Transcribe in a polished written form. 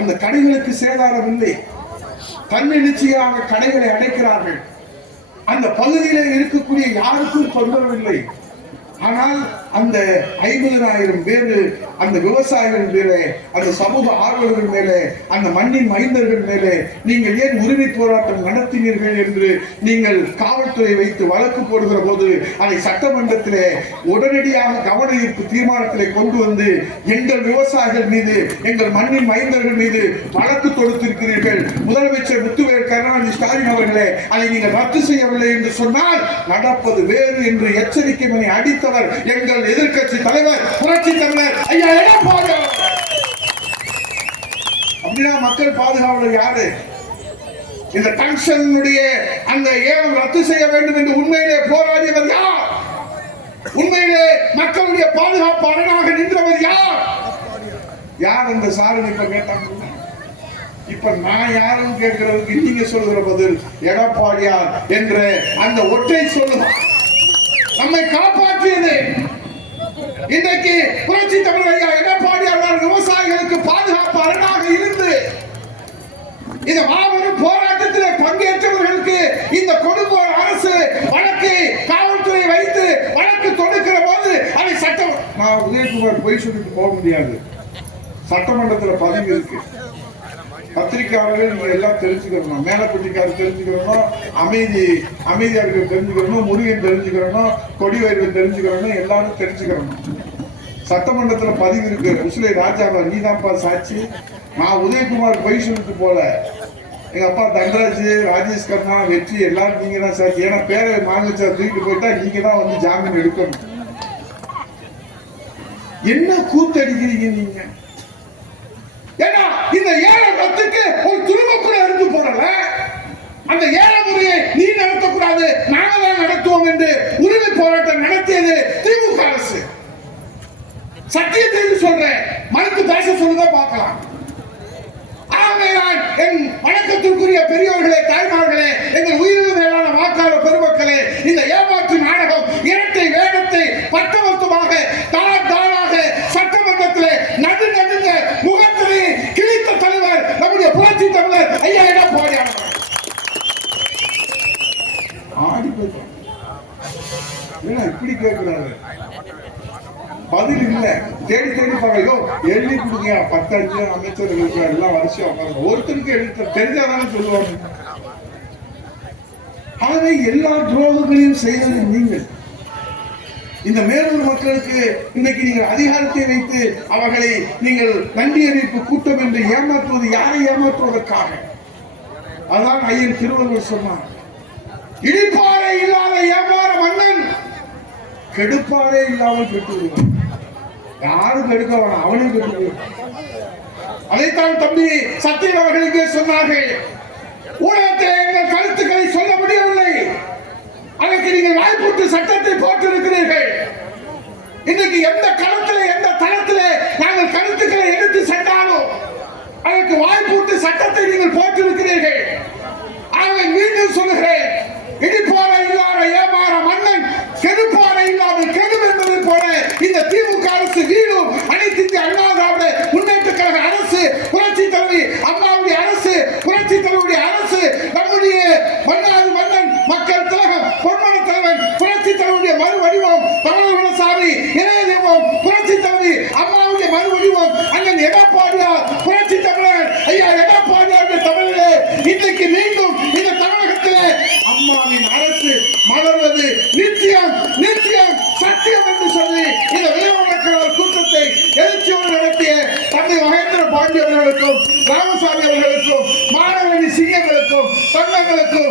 அந்த கடைகளுக்கு சேதாரம் இல்லை. தன்னெழுச்சியாக கடைகளை அடைக்கிறார்கள். அந்த பகுதியில் இருக்கக்கூடிய யாருக்கும் தொந்தரவு இல்லை. ஆனால் அந்த 50,000 பேரு அந்த விவசாயிகள் மேலே, அந்த சமூக ஆர்வலர்கள் மேலே, அந்த மண்ணின் மைந்தர்கள் மேலே நீங்கள் ஏன் உரிமை போராட்டம் நடத்தினீர்கள் என்று நீங்கள் காவல்துறை வைத்து வழக்கு போடுகிற போது அதை சட்டமன்றத்திலே உடனடியாக கவன ஈர்ப்பு தீர்மானத்திலே கொண்டு வந்து எங்கள் விவசாயிகள் மீது, எங்கள் மண்ணின் மைந்தர்கள் மீது வழக்கு தொடுத்திருக்கிறீர்கள். முதலமைச்சர் முத்துவேல் கருணாநிதி ஸ்டாலின் அவர்களே, அதை நீங்கள் ரத்து செய்யவில்லை என்று சொன்னால் நடப்பது வேறு என்று எச்சரிக்கை மணி அடித்தவர் எங்கள் எதிர்க்கட்சி தலைவர் புரட்சி தமிழர் ஐயா எடப்பாடி. அப்படின்னா மக்கள் பாதுகாவலர் யாரு? இந்த டங்ஷனுடைய அந்த ஏலம் ரத்து செய்ய வேண்டும் என்று உண்மையிலே போராடியவர் யார்? உண்மையிலே மக்களுடைய பாதுகாப்பு அரணாக நின்றவர் யார்? யார் அந்த சாரதி? இப்ப கேட்டாங்க. இப்ப நான் யாரும் கேட்கிறதுக்கு நீங்க சொல்லுகிற பதில் எடப்பாடியார் என்ற அந்த ஒற்றை சொல்லுங்க நம்மை காப்பாற்றியது. இன்றைக்கு புரட்சி தமிழர் ஐயா எடப்பாடியார் விவசாயிகளுக்கு பாதுகாப்பு அரணாக இருந்து இந்த மாபெரும் போராட்டத்தில் பங்கேற்றவர்களுக்கு இந்த கொடுங்கோல் அரசு வழக்கு காவல்துறை வைத்து வழக்கு தொடுக்கிற போது அதை சட்டம் நான் உதயகுமார் பொய் சொல்லிட்டு போக முடியாது. சட்டமன்றத்தில் பதிவு இருக்கு. பத்திரிகையாளர்கள் நீங்க எல்லாம் தெரிஞ்சுக்கணும். மேலப்பட்டிக்காரர் தெரிஞ்சுக்கணும், அமைதியாளர்கள் தெரிஞ்சுக்கணும், முருகன் தெரிஞ்சுக்கணும், கொடிவயர்கள் தெரிஞ்சுக்கணும், எல்லாரும் தெரிஞ்சுக்கணும். சட்டமன்றத்தில் பதிவு இருக்கு. உசிலை ராஜாவா நீதான்ப்பா சாட்சி. நான் உதயகுமார் பொய் சொல்லிட்டு போல. எங்க அப்பா தண்டராஜ், ராஜேஷ் கண்ணா, வெற்றி எல்லாரும் நீங்க தான் சாட்சி. ஏன்னா பேரை மாங்கச்சா தூக்கிட்டு போயிட்டா நீங்க தான் வந்து ஜாமீன் எடுக்கணும். என்ன கூத்தடிக்கிறீங்க நீங்க? ஏன்னா இந்த ஏழை ரத்துக்கு ஒரு துரும்ப கூட இருந்து போறல. அந்த ஏழை முறையை நீ நடத்தக்கூடாது, நாங்க தான் நடத்துவோம் என்று உரிமை போராட்டம் நடத்தியது திமுக அரசு. சத்தியத்தை சொல்றேன், மறுத்து பேச சொல்லுங்க பார்க்கலாம். ஆகையால் என் வணக்கத்திற்குரிய பெரியோர்களே, தாய்மார்களே, எங்கள் உயிரிழந்த மேலான வாக்காளர் பெருமக்களே, இந்த ஏமாற்று நாடகம் இரட்டை வேடத்தை பட்டவர்த்தமாக தாராக சட்டமன்றத்திலே நடுநடுங்க முகத்திலே கிழித்த தலைவர் நம்முடைய புரட்சி தமிழர் ஐயா எடப்பாடியார் ஆடி போயிட்டார். இப்படி கேட்கிறாரு, பதில் இல்ல. தேடி தேடி பாருங்க, எழுதி கொடுங்க. 10 அமைச்சர்களுக்கு எல்லாம் வரிசையா உட்காருங்க. ஒருத்தருக்கு எழுதி தெரிஞ்சாதானே சொல்லுவாங்க. ஆகவே எல்லா துரோகங்களையும் செய்வது நீங்கள். இந்த மேலூர் மக்களுக்கு இன்னைக்கு நீங்கள் அதிகாரத்தை வைத்து அவர்களை நீங்கள் நன்றி அறிவிப்பு கூட்டம் என்று ஏமாற்றுவது யாரை ஏமாற்றுவதற்காக? அதான் ஐயன் திருவள்ளுவர் சொன்னார், இடிப்பாறை இல்லாத ஏமாற மன்னன் கெடுப்பாரே இல்லாமல் கெட்டு விடுவான். யாரும் கெடுக்க வேணாம், அவனும் கெட்டு விடுவான். அதைத்தான் தம்பி சத்தியம் அவர்களுக்கு சொன்னார்கள். ஊடகத்தை எங்கள் கருத்துக்களை சொல்ல முடியவில்லை, அதற்கு நீங்கள் வாய்ப்புட்டு சட்டத்தை போட்டிருக்கிறீர்கள். இன்னைக்கு எந்த களத்திலே எந்த தளத்திலே நாங்கள் கருத்துக்களை எடுத்து சென்றாலும் அதற்கு வாய்ப்புட்டு சட்டத்தை நீங்கள் போட்டிருக்கிறீர்கள். ஆகவே மீண்டும் சொல்லுகிறேன், இடிப்பாறை இல்லாத ஏமாற மன்னன் கெடுப்பாறை இல்லாமல் கெடும் என்பதை போல இந்த திமுக அரசு வீடும் அனைத்து இந்திய அண்ணா திராவிட முன்னேற்ற கழக அரசு, புரட்சி தலைவி அம்மாவுடைய அரசு, புரட்சி தலைவருடைய அரசு, நம்முடைய மன்னாதி மன்னன் மக்கள் திலகம் பொன்மன தலைவன் புரட்சி தலைவருடைய மறு வடிவம் தமிழகசாமி இளைய தெய்வம் புரட்சி தலைவி அம்மாவுடைய மறு வடிவம் அண்ணன் எடப்பாடியார் புரட்சி தமிழர் ஐயா எடப்பாடியார் தமிழிலே இன்றைக்கு மீண்டும் இந்த தமிழகத்திலே அம்மாவின் அரசு மலர்வது நிச்சயம் நிச்சயம் சத்தியம் என்று சொல்லி இந்த விளையாட்டுக்கள் கூட்டத்தை எழுச்சியோடு நடத்திய தந்தை மகேந்திர பாண்டி அவர்களுக்கும் ராமசாமி அவர்களுக்கும் மாணவனி சிங்கங்களுக்கும் தங்கங்களுக்கும்